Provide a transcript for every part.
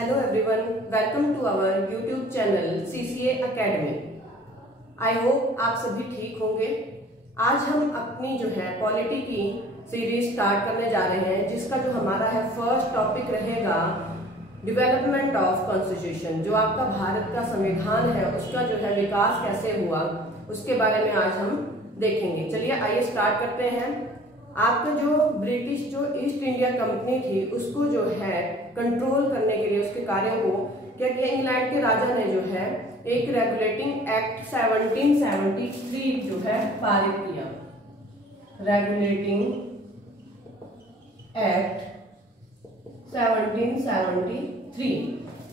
Hello everyone, welcome to our YouTube channel CCA Academy. I hope आप सभी ठीक होंगे। आज हम अपनी जो है पॉलिटी की सीरीज स्टार्ट करने जा रहे हैं, जिसका जो हमारा है फर्स्ट टॉपिक रहेगा डेवलपमेंट ऑफ कॉन्स्टिट्यूशन। जो आपका भारत का संविधान है उसका जो है विकास कैसे हुआ उसके बारे में आज हम देखेंगे। चलिए आइए स्टार्ट करते हैं। आपका जो ब्रिटिश जो ईस्ट इंडिया कंपनी थी उसको जो है कंट्रोल करने के लिए उसके कार्यों को क्या किया, इंग्लैंड के राजा ने जो है एक रेगुलेटिंग एक्ट 1773 जो है पारित किया। Regulating act 1773।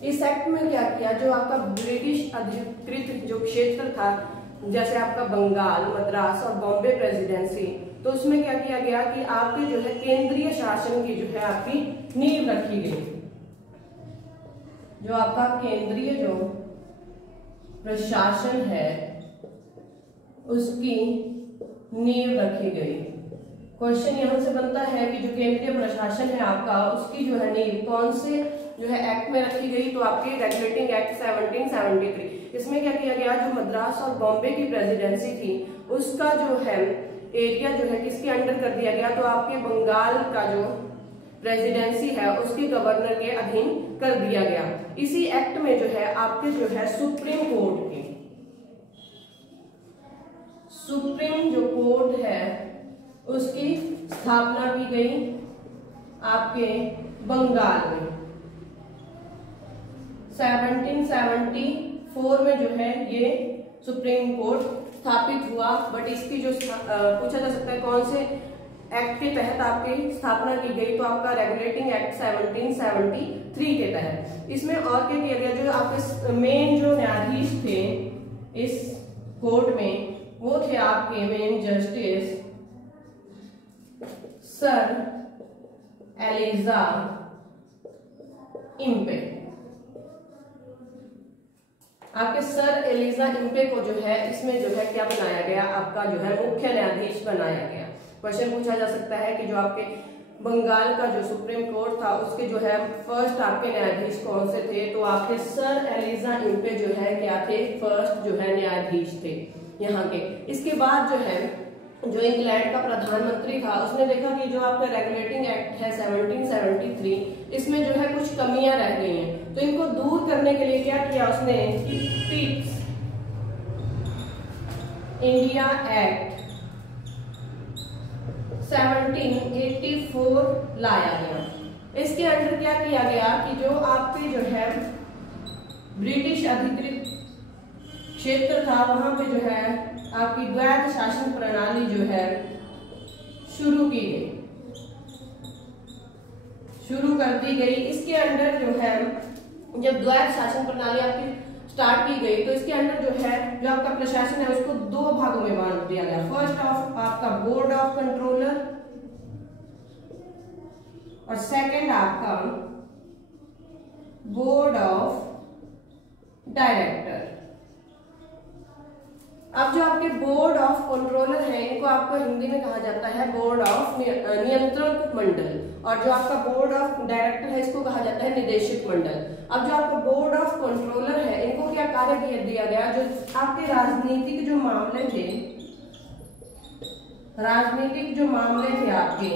इस एक्ट में क्या किया, जो आपका ब्रिटिश अधिकृत जो क्षेत्र था जैसे आपका बंगाल, मद्रास और बॉम्बे प्रेसिडेंसी, तो उसमें क्या किया गया कि आपके जो है केंद्रीय शासन की जो है आपकी नींव रखी गई। जो आपका केंद्रीय जो प्रशासन है उसकी नींव रखी गई। क्वेश्चन यहां से बनता है कि जो केंद्रीय प्रशासन है आपका उसकी जो है नींव कौन से जो है एक्ट में रखी गई, तो आपके रेगुलेटिंग एक्ट 1773। इसमें क्या किया गया, जो मद्रास और बॉम्बे की प्रेसिडेंसी थी उसका जो है एरिया जो है किसके अंडर कर दिया गया, तो आपके बंगाल का जो प्रेसिडेंसी है उसके गवर्नर के अधीन कर दिया गया। इसी एक्ट में जो है आपके जो है सुप्रीम कोर्ट की सुप्रीम जो कोर्ट है उसकी स्थापना की गई आपके बंगाल में। 1774 में जो है ये सुप्रीम कोर्ट स्थापित हुआ। बट इसकी जो पूछा जा सकता है कौन से एक्ट के तहत आपकी स्थापना की गई, तो आपका रेगुलेटिंग एक्ट 1773 के तहत। इसमें और क्या किया गया, जो आपके मेन जो न्यायाधीश थे इस कोर्ट में वो थे आपके main justice sir Elijah Impey. आपके सर एलिजा इम्पे को जो है इसमें जो है क्या बनाया गया, आपका जो है मुख्य न्यायाधीश बनाया गया। क्वेश्चन पूछा जा सकता है कि जो आपके बंगाल का जो सुप्रीम कोर्ट था उसके जो है फर्स्ट आपके न्यायाधीश कौन से थे, तो आपके सर एलिजा इम्पे जो है क्या थे, फर्स्ट जो है न्यायाधीश थे यहाँ के। इसके बाद जो है जो इंग्लैंड का प्रधानमंत्री था उसने देखा कि जो आपका रेगुलेटिंग एक्ट है 1773 इसमें जो है कुछ कमियां रह गई हैं, तो इनको दूर करने के लिए क्या किया उसने, इंडिया एक्ट 1784 लाया गया। इसके अंदर क्या किया गया कि जो आपके जो है ब्रिटिश अधिकृत क्षेत्र था वहां पे जो है आपकी द्वैध शासन प्रणाली जो है शुरू कर दी गई। इसके अंदर जो है जब द्वैध शासन प्रणाली आपकी स्टार्ट की गई तो इसके अंदर जो है जो आपका प्रशासन है उसको दो भागों में बांट दिया गया। फर्स्ट ऑफ आपका बोर्ड ऑफ कंट्रोलर और सेकंड आपका बोर्ड ऑफ डायरेक्टर। अब जो आपके बोर्ड ऑफ कंट्रोलर है इनको आपको हिंदी में कहा जाता है बोर्ड ऑफ नियंत्रण मंडल, और जो आपका बोर्ड ऑफ डायरेक्टर है इसको कहा जाता है निदेशक मंडल। अब जो आपका बोर्ड ऑफ कंट्रोलर है इनको क्या कार्य दिया गया, जो आपके राजनीतिक जो मामले थे आपके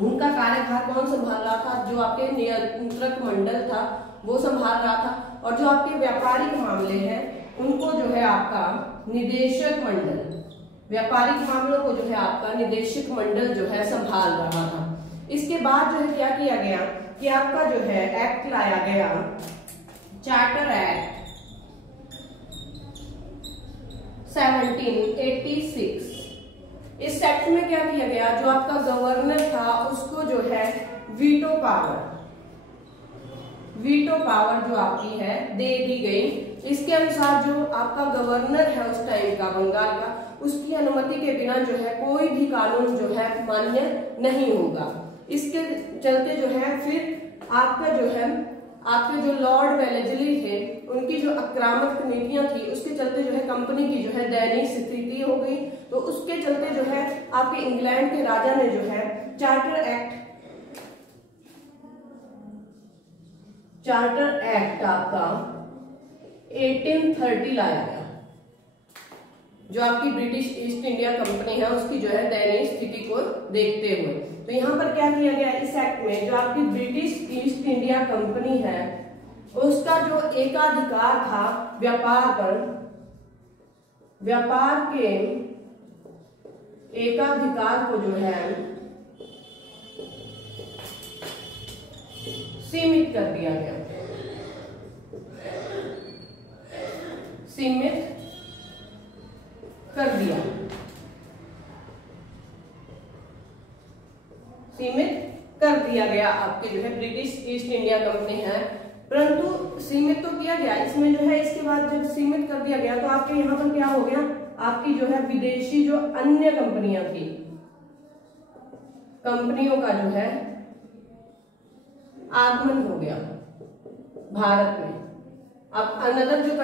उनका कार्यभार कौन संभाल रहा था, जो आपके नियंत्रक मंडल था वो संभाल रहा था, और जो आपके व्यापारिक मामले हैं उनको जो है आपका निदेशक मंडल, व्यापारिक मामलों को जो है आपका निदेशक मंडल जो है संभाल रहा था। इसके बाद जो है क्या किया गया कि आपका जो है एक्ट लाया गया, चार्टर एक्ट 1786। इस एक्ट में क्या किया गया, जो आपका गवर्नर था उसको जो है वीटो पावर जो आपकी है दे दी गई। इसके अनुसार जो आपका गवर्नर है उस टाइम का बंगाल का, उसकी अनुमति के बिना जो है कोई भी कानून जो है मान्य नहीं होगा। इसके चलते जो है फिर आपका जो है आपके जो लॉर्ड वेलेस्ली थे उनकी जो आक्रामक नीतियां थी उसके चलते जो है कंपनी की जो है दयनीय स्थिति हो गई। तो उसके चलते जो है आपके इंग्लैंड के राजा ने जो है चार्टर एक्ट चार्टर एक्ट आपका 1830 लाया गया, जो आपकी ब्रिटिश ईस्ट इंडिया कंपनी है उसकी जो है दयनीय स्थिति को देखते हुए। तो यहाँ पर क्या किया गया इस एक्ट में, जो आपकी ब्रिटिश ईस्ट इंडिया कंपनी है उसका जो एकाधिकार था व्यापार पर, व्यापार के एकाधिकार को जो है सीमित कर दिया गया, सीमित कर दिया, सीमित कर दिया गया आपके जो है ब्रिटिश ईस्ट इंडिया कंपनी है। परंतु सीमित तो किया गया, इसमें जो है इसके बाद जब सीमित कर दिया गया तो आपके यहाँ पर क्या हो गया, आपकी जो है विदेशी जो अन्य कंपनियां थी, कंपनियों का जो है आगमन हो गया भारत में। अब अनदर जो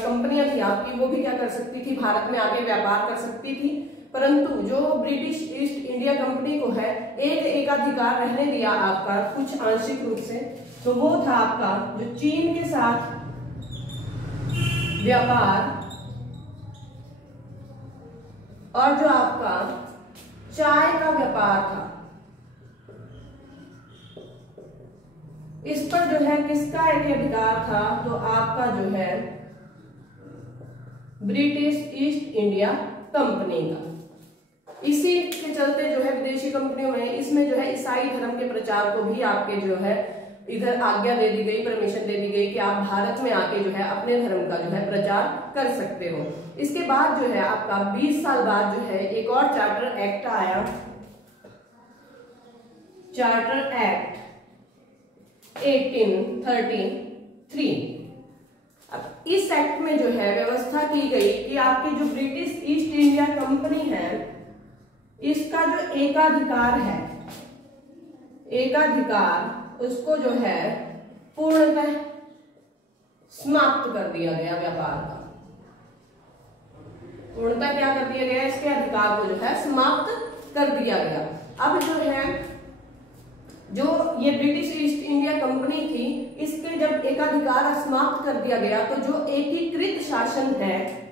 कंपनियां थी आपकी वो भी क्या कर सकती थी, भारत में आके व्यापार कर सकती थी, परंतु जो ब्रिटिश ईस्ट इंडिया कंपनी को है एक एकाधिकार रहने दिया आपका कुछ आंशिक रूप से, तो वो था आपका जो चीन के साथ व्यापार और जो आपका चाय का व्यापार था, इस पर जो है किसका एक अधिकार था, तो आपका जो है ब्रिटिश ईस्ट इंडिया कंपनी का। इसी के चलते जो है विदेशी कंपनियों में इसमें जो है ईसाई धर्म के प्रचार को भी आपके जो है इधर आज्ञा दे दी गई, परमिशन दे दी गई कि आप भारत में आके जो है अपने धर्म का जो है प्रचार कर सकते हो। इसके बाद जो है आपका 20 साल बाद जो है एक और चार्टर एक्ट आया, चार्टर एक्ट 1833। अब इस एक्ट में जो है व्यवस्था की गई कि आपकी जो ब्रिटिश ईस्ट इंडिया कंपनी है इसका जो एकाधिकार है, एकाधिकार उसको जो है पूर्णतः समाप्त कर दिया गया, व्यापार का पूर्णतः क्या कर दिया गया, इसके अधिकार को जो है समाप्त कर दिया गया। अब जो है जो ये ब्रिटिश ईस्ट इंडिया कंपनी थी इसके जब एकाधिकार समाप्त कर दिया गया तो जो एकीकृत शासन है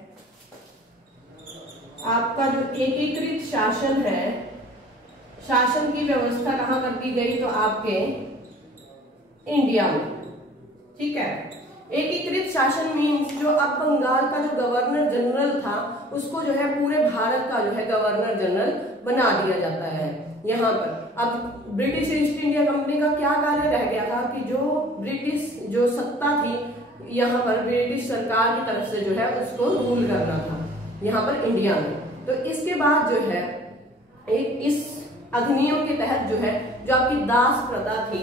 आपका, जो एकीकृत शासन है, शासन की व्यवस्था कहां कर दी गई, तो आपके इंडिया में। ठीक है, एकीकृत शासन मीन्स जो अब बंगाल का जो गवर्नर जनरल था उसको जो है पूरे भारत का जो है गवर्नर जनरल बना दिया जाता है। यहाँ पर अब ब्रिटिश ईस्ट इंडिया कंपनी का क्या कार्य रह गया था कि जो ब्रिटिश जो सत्ता थी यहाँ पर ब्रिटिश सरकार की तरफ से जो है उसको रूल करना था यहाँ पर इंडिया में। तो इसके बाद जो है एक इस अधिनियम के तहत जो है जो आपकी दास प्रथा थी,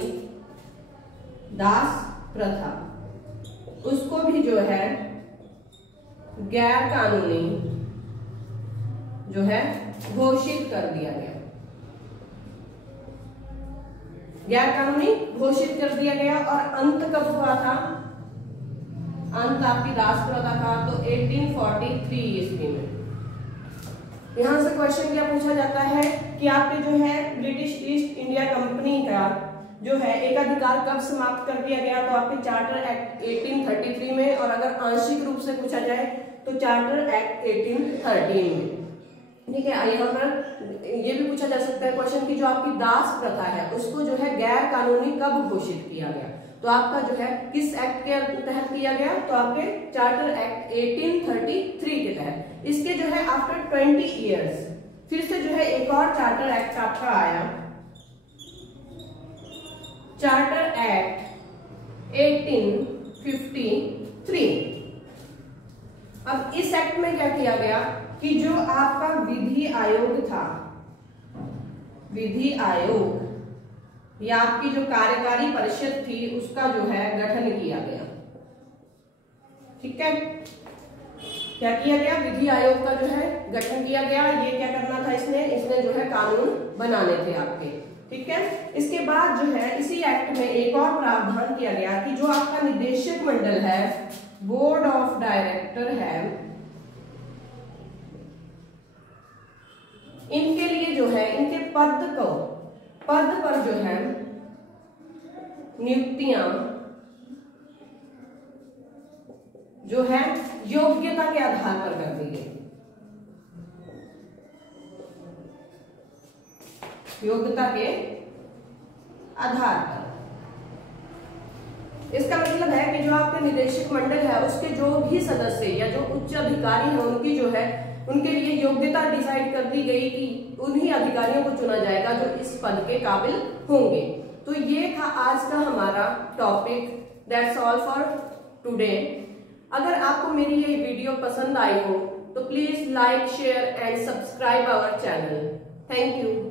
दास प्रथा, उसको भी जो है गैर कानूनी जो है घोषित कर दिया गया, गैर कानूनी घोषित कर दिया गया। और अंत कब हुआ था, अंत आपकी दास प्रथा का तो 1843 ईस्वी में। यहां से क्वेश्चन क्या पूछा जाता है कि आपके जो है ब्रिटिश ईस्ट इंडिया कंपनी का जो है एकाधिकार कब समाप्त कर दिया गया, तो आपके चार्टर एक्ट 1833 में, और अगर आंशिक रूप से पूछा जाए तो चार्टर एक्ट 1813 में। ठीक है, यहाँ पर ये भी पूछा जा सकता है क्वेश्चन कि जो आपकी दास प्रथा है उसको जो है गैर कानूनी कब घोषित किया गया, तो आपका जो है किस एक्ट के तहत किया गया, तो आपके चार्टर एक्ट 1833 के तहत। इसके जो है आफ्टर 20 इयर्स फिर से जो है एक और चार्टर एक्ट आपका आया, चार्टर एक्ट 1853। अब इस एक्ट में क्या किया गया कि जो आपका विधि आयोग था, विधि आयोग या आपकी जो कार्यकारी परिषद थी उसका जो है गठन किया गया। ठीक है, क्या किया गया, विधि आयोग का जो है गठन किया गया। ये क्या करना था, इसने जो है कानून बनाने थे आपके। ठीक है, इसके बाद जो है इसी एक्ट में एक और प्रावधान किया गया कि जो आपका निदेशक मंडल है, बोर्ड ऑफ डायरेक्टर है, इनके लिए जो है इनके पद पर जो है नियुक्तियां जो है योग्यता के आधार पर कर दी गई। योग्यता के आधार पर। इसका मतलब है कि जो आपके निदेशक मंडल है उसके जो भी सदस्य या जो उच्च अधिकारी हैं उनकी जो है उनके लिए योग्यता डिसाइड कर दी गई कि उन्हीं अधिकारियों को चुना जाएगा जो इस पद के काबिल होंगे। तो ये था आज का हमारा topic. That's all for today. अगर आपको मेरी ये वीडियो पसंद आई हो तो please like, share and subscribe our channel. Thank you.